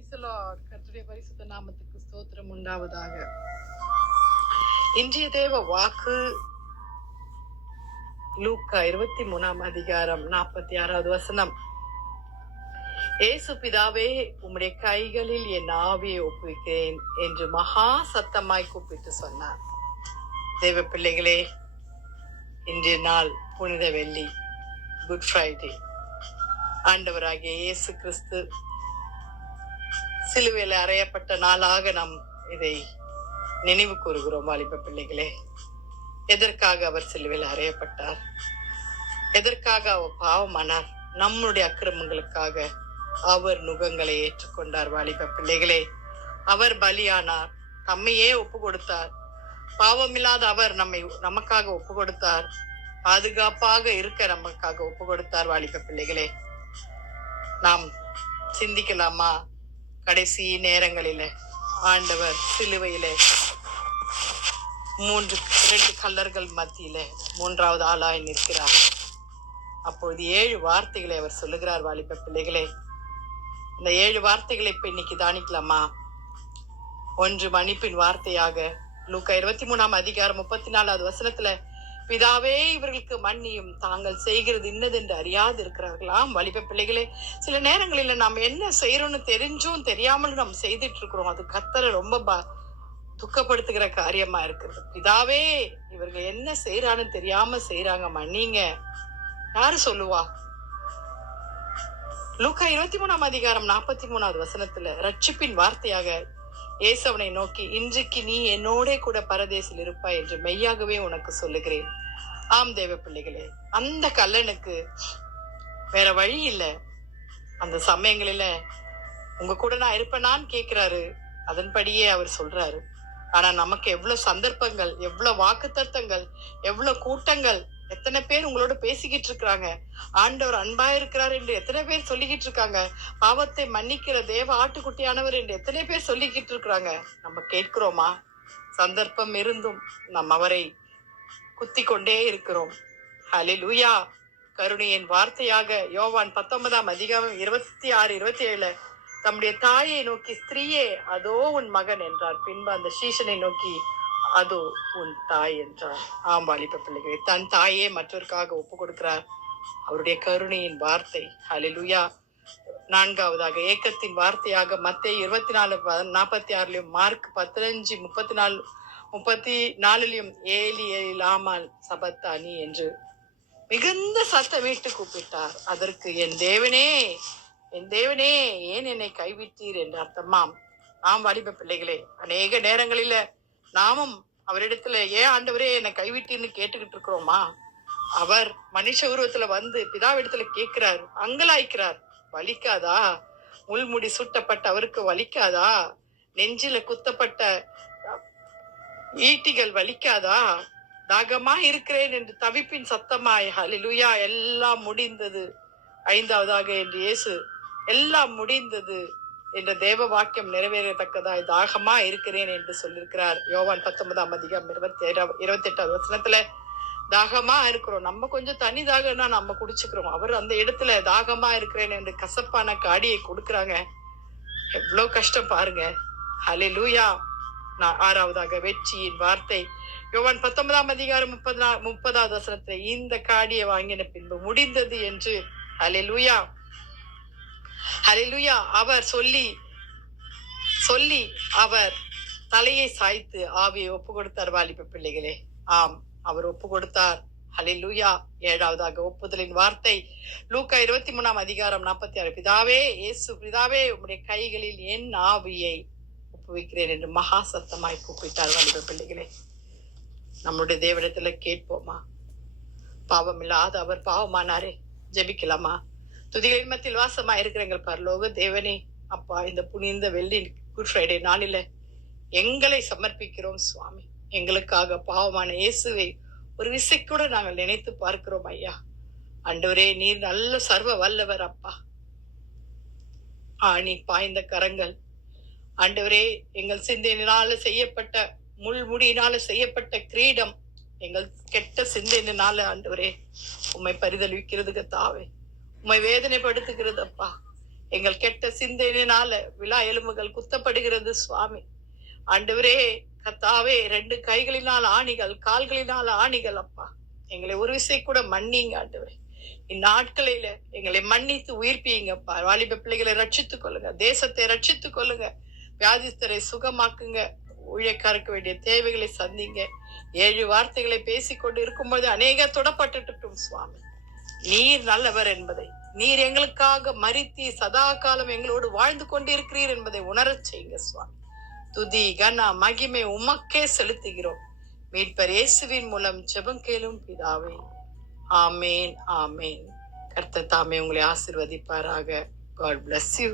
Praise the Lord. கர்த்தருடைய பரிசுத்த நாமத்துக்கு ஸ்தோத்திரம் உண்டாவதாக. இன்றைய தேவ வாக்கு லூக்கா 23 அதிகாரம் 46 வசனம். இயேசு பிதாவே, உம்முடைய கைகளில் என் ஆவியை ஒப்புவிக்கிறேன் என்று மகா சத்தமாய் கூப்பிட்டு சொன்னார். தேவ பிள்ளைகளே, இன்றைய நாள் புனித வெள்ளி, குட் ஃப்ரைடே. ஆண்டவராகிய இயேசு கிறிஸ்து சிலுவையில் அறையப்பட்ட நாளாக நாம் இதை நினைவு கூறுகிறோம். வாலிப பிள்ளைகளே, எதற்காக அவர் சிலுவையில் அறையப்பட்டார்? எதற்காக அவர் பாவமானார்? நம்முடைய அக்கிரமங்களுக்காக அவர் நுகங்களை ஏற்றுக்கொண்டார். வாலிப பிள்ளைகளே, அவர் பலியானார், தம்மையே ஒப்பு கொடுத்தார். பாவமில்லாத அவர் நமக்காக ஒப்பு கொடுத்தார். பாதுகாப்பாக இருக்க நமக்காக ஒப்பு கொடுத்தார். வாலிப பிள்ளைகளே, நாம் சிந்திக்கலாமா? கடைசி நேரங்களில ஆண்டவர் சிலுவையில இரண்டு கல்லர்கள் மத்தியில மூன்றாவது ஆளாய் நிற்கிறார். அப்பொழுது 7 வார்த்தைகளை அவர் சொல்லுகிறார். வாலிப பிள்ளைகளே, இந்த 7 வார்த்தைகளை இப்ப இன்னைக்கு தானிக்கலாமா? 1 மன்னிப்பின் வார்த்தையாக லூக்கா 23 அதிகாரம் 34 வசனத்துல, பிதாவே, இவர்களுக்கு மன்னியும், தாங்கள் செய்கிறது இன்னதென்று அறியாது இருக்கிறார்களாம். வாலிப பிள்ளைகளே, சில நேரங்களில நாம் என்ன செய்யறோம்னு தெரிஞ்சும் தெரியாமலும் நம்ம செய்துட்டு இருக்கிறோம். அது கர்த்தரை ரொம்ப துக்கப்படுத்துகிற காரியமா இருக்கிறது. பிதாவே, இவர்கள் என்ன செய்யறான்னு தெரியாம செய்யறாங்க, மன்னிங்க. யாரு சொல்லுவா? லூக்கா 23 அதிகாரம் 43 வசனத்துல ரட்சிப்பின் வார்த்தையாக இயேசு அவனை நோக்கி, இன்றைக்கு நீ என்னோட கூட பரதேசில் இருப்பாய் என்று மெய்யாகவே உனக்கு சொல்லுகிறேன். ஆம் தேவ பிள்ளைகளே, அந்த கல்லனுக்கு வேற வழி இல்ல. அந்த சமயங்களில உங்க கூட நான் இருப்பேனான்னு கேட்கிறாரு. அதன்படியே அவர் சொல்றாரு. ஆனா நமக்கு எவ்வளவு சந்தர்ப்பங்கள், எவ்வளவு வாக்குத்தத்தங்கள், எவ்வளவு கூட்டங்கள், எத்தனை பேர் உங்களோட பேசிக்கிட்டு இருக்கிறாங்க. ஆண்டவர் அன்பா இருக்கிறார் என்று எத்தனை பேர் சொல்லிக்கிட்டு இருக்காங்க. பாவத்தை மன்னிக்கிற தேவ ஆட்டுக்குட்டியானவர் என்று எத்தனை பேர் சொல்லிக்கிட்டு இருக்கிறாங்க. நம்ம கேட்கிறோமா? சந்தர்ப்பம் இருந்தும் நாம் அவரை குத்தி கொண்டே இருக்கிறோம். ஹல்லேலூயா. கருணையின் வார்த்தையாக யோவான் 19 அதிகாரம் 26, 27 தம்முடைய தாயை நோக்கி, ஸ்திரீயே, அதோ உன் மகன் என்றார். பின்பு அந்த சீஷனை நோக்கி, அதோ உன் தாய் என்றார். ஆம் வாலிப பிள்ளைகளை, தன் தாயே மற்றவருக்காக ஒப்பு கொடுக்கிறார். அவருடைய கருணையின் வார்த்தை. ஹல்லேலூயா. 4வதாக ஏக்கத்தின் வார்த்தையாக மத்தேயு 24:46 மார்க் 15:34 ஏலி ஏலி லாமா சபத்தானி என்று மிகுந்த சத்தமிட்டு கூப்பிட்டார். அதற்கு, என் தேவனே, என் தேவனே, ஏன் என்னை கைவிட்டீர் என்று அர்த்தமாம். ஆம் வாலிப பிள்ளைகளே, அநேக நேரங்களில நாமும் அவரிடத்துல, ஏன் ஆண்டவரே என்னை கைவிட்டீர்னு கேட்டுக்கிட்டு இருக்கிறோமா? அவர் மனுஷ உருவத்துல வந்து பிதாவிடத்துல கேட்கிறார், அங்கலாய்க்கிறார். வலிக்காதா? முள்முடி சுட்டப்பட்ட அவருக்கு வலிக்காதா? நெஞ்சில குத்தப்பட்ட ஈட்டிகள் வலிக்காதா? தாகமா இருக்கிறேன் என்று தவிப்பின் சத்தமாய், ஹல்லேலூயா, எல்லாம் முடிந்தது. 5வதாக என்று இயேசு எல்லாம் முடிந்தது என்ற தேவ வாக்கியம் நிறைவேறத்தக்கதாய் தாகமா இருக்கிறேன் என்று சொல்லியிருக்கிறார். யோவான் 19 அதிகாரம் 28 வசனத்துல தாகமா இருக்கிறோம். நம்ம கொஞ்சம் தனி தாகம்னா நம்ம குடிச்சுக்கிறோம். அவர் அந்த இடத்துல தாகமா இருக்கிறேன் என்று கசப்பான காடியை கொடுக்குறாங்க. எவ்வளவு கஷ்டம் பாருங்க. ஹல்லேலூயா. 6வதாக வெற்றியின் வார்த்தை யோவான் 19 அதிகாரம் 30 வசனத்துல, இந்த காடியை வாங்கின பின்பு முடிந்தது என்று. ஹல்லேலூயா, ஹல்லேலூயா. அவர் சொல்லி அவர் தலையை சாய்த்து ஆவியை ஒப்பு கொடுத்தார். வாலிப பிள்ளைகளே, ஆம், அவர் ஒப்பு கொடுத்தார். ஹல்லேலூயா. 7வதாக ஒப்புதலின் வார்த்தை லூக்கா 23 அதிகாரம் 46 பிதாவே, இயேசு பிதாவே, உம்முடைய கைகளில் என் ஆவியை ஒப்புவிக்கிறேன் என்று மகா சத்தமாய் கூப்பிட்டார். வாலிப பிள்ளைகளே, நம்முடைய தேவனிடத்துல கேட்போமா? பாவம் இல்லாத அவர் பாவமானாரே. ஜெபிக்கலாமா? துதிகளின் மத்தியில் வாசமா இருக்கிற எங்கள் பரலோக தேவனே, அப்பா, இந்த புனித வெள்ளி குட் ஃப்ரைடே நாளில எங்களை சமர்ப்பிக்கிறோம் சுவாமி. எங்களுக்காக பாவமான இயேசுவை ஒரு விசை கூட நாங்கள் நினைத்து பார்க்கிறோம் ஐயா. ஆண்டவரே, நீர் நல்ல சர்வ வல்லவர் அப்பா. ஆணி பாய்ந்த கரங்கள் ஆண்டவரே, எங்கள் சிந்தையினால செய்யப்பட்ட முள்முடியினால செய்யப்பட்ட கிரீடம், எங்கள் கெட்ட சிந்தையினால ஆண்டவரே உம்மை பரிதவிக்கிறது கர்த்தாவே, உம்மை வேதனைப்படுத்துகிறது அப்பா. எங்கள் கெட்ட சிந்தனையினால விழா எலும்புகள் குத்தப்படுகிறது சுவாமி. ஆண்டவரே கர்த்தாவே, 2 கைகளினால் ஆணிகள், கால்களினால் ஆணிகள் அப்பா. எங்களை ஒரு விசை கூட மன்னிங்க ஆண்டவரே. இந்நாட்களில எங்களை மன்னித்து உயிர்ப்பீங்கப்பா. வாலிப பிள்ளைகளை ரட்சித்துக் கொள்ளுங்க, தேசத்தை ரட்சித்துக் கொள்ளுங்க, வியாதிஸ்தரை சுகமாக்குங்க, ஊழியக்காரருக்கு வேண்டிய தேவைகளை சந்திங்க. 7 வார்த்தைகளை பேசிக்கொண்டு இருக்கும்போது அநேக தொடப்பட்டுட்டும் சுவாமி. நீர் நல்லவர் என்பதை, நீர் எங்களுக்காக மரித்தி சதா காலம் எங்களோடு வாழ்ந்து கொண்டிருக்கிறீர் என்பதை உணரச் செய்யுங்க சுவாமி. துதி கன மகிமை உமக்கே செலுத்துகிறோம். மீட்பர் இயேசுவின் மூலம் ஜெபம் கேளும் பிதாவே. ஆமேன், ஆமேன். கர்த்தர் தாமே உங்களை ஆசீர்வதிப்பாராக. God bless you.